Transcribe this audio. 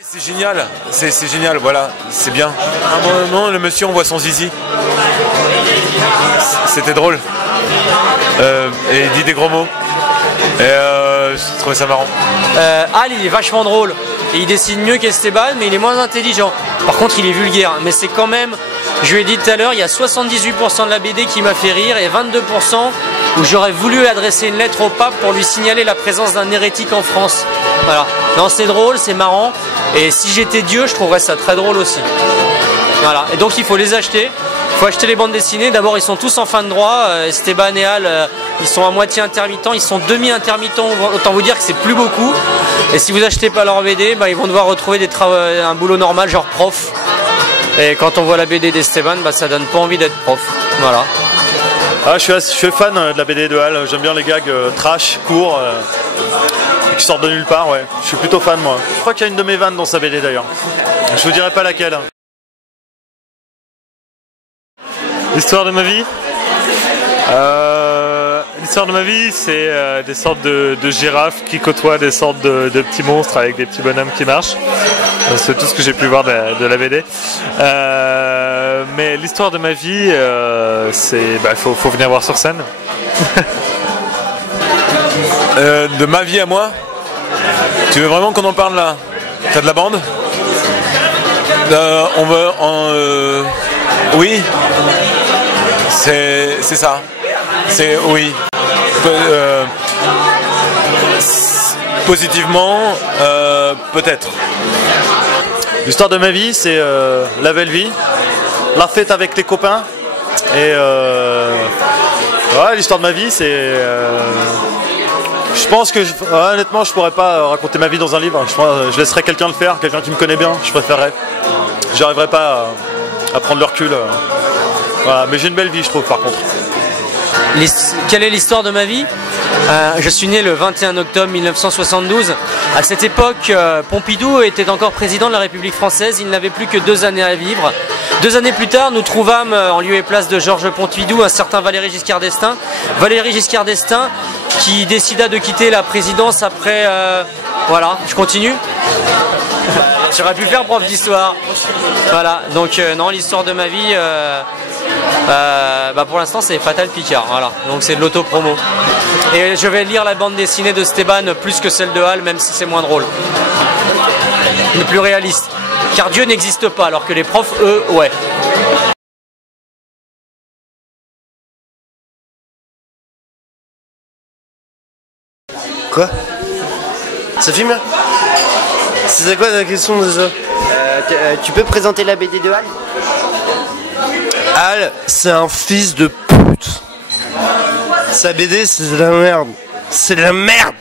C'est génial, c'est génial, voilà, c'est bien. À un moment, le monsieur, on voit son zizi. C'était drôle. Et il dit des gros mots. Et j'ai trouvé ça marrant. Al, il est vachement drôle. Et il dessine mieux qu'Esteban, mais il est moins intelligent. Par contre, il est vulgaire. Mais c'est quand même, je lui ai dit tout à l'heure, il y a 78% de la BD qui m'a fait rire et 22% où j'aurais voulu adresser une lettre au pape pour lui signaler la présence d'un hérétique en France. Voilà. Non, c'est drôle, c'est marrant. Et si j'étais Dieu, je trouverais ça très drôle aussi. Voilà. Et donc, il faut les acheter. Il faut acheter les bandes dessinées. D'abord, ils sont tous en fin de droit. Esteban et Al, ils sont à moitié intermittents. Ils sont demi-intermittents. Autant vous dire que c'est plus beaucoup. Et si vous achetez pas leur BD, bah, ils vont devoir retrouver un boulot normal, genre prof. Et quand on voit la BD d'Esteban, bah, ça donne pas envie d'être prof. Voilà. Ah, je suis fan de la BD de Al. J'aime bien les gags trash, courts, qui sortent de nulle part. Ouais. Je suis plutôt fan, moi. Je crois qu'il y a une de mes vannes dans sa BD d'ailleurs. Je vous dirai pas laquelle. L'histoire de ma vie L'histoire de ma vie, c'est des sortes de girafes qui côtoient des sortes de petits monstres avec des petits bonhommes qui marchent. C'est tout ce que j'ai pu voir de la BD. Mais l'histoire de ma vie, c'est, faut venir voir sur scène. De ma vie à moi? Tu veux vraiment qu'on en parle là? T'as de la bande? On veut oui. C'est ça. C'est oui. Positivement, peut-être. L'histoire de ma vie, c'est la belle vie, la fête avec les copains. Et ouais, l'histoire de ma vie, c'est. Je pense que, honnêtement, je pourrais pas raconter ma vie dans un livre. Je laisserais quelqu'un le faire, quelqu'un qui me connaît bien. Je préférerais. J'arriverais pas à prendre le recul. Voilà. Mais j'ai une belle vie, je trouve, par contre. Quelle est l'histoire de ma vie? Je suis né le 21 octobre 1972. À cette époque, Pompidou était encore président de la République française. Il n'avait plus que 2 années à vivre. 2 années plus tard, nous trouvâmes en lieu et place de Georges Pompidou un certain Valéry Giscard d'Estaing. Valéry Giscard d'Estaing qui décida de quitter la présidence après... voilà, je continue. J'aurais pu faire prof d'histoire. Voilà, donc non, l'histoire de ma vie... pour l'instant c'est Fatal Picard, voilà, donc c'est de l'auto-promo. Et je vais lire la bande dessinée de Esteban plus que celle de Al, même si c'est moins drôle. Mais plus réaliste. Car Dieu n'existe pas, alors que les profs, eux, ouais. Quoi? Ça filme là? C'est quoi la question déjà? Tu peux présenter la BD de Al? Al, c'est un fils de pute. Sa BD, c'est de la merde. C'est de la merde.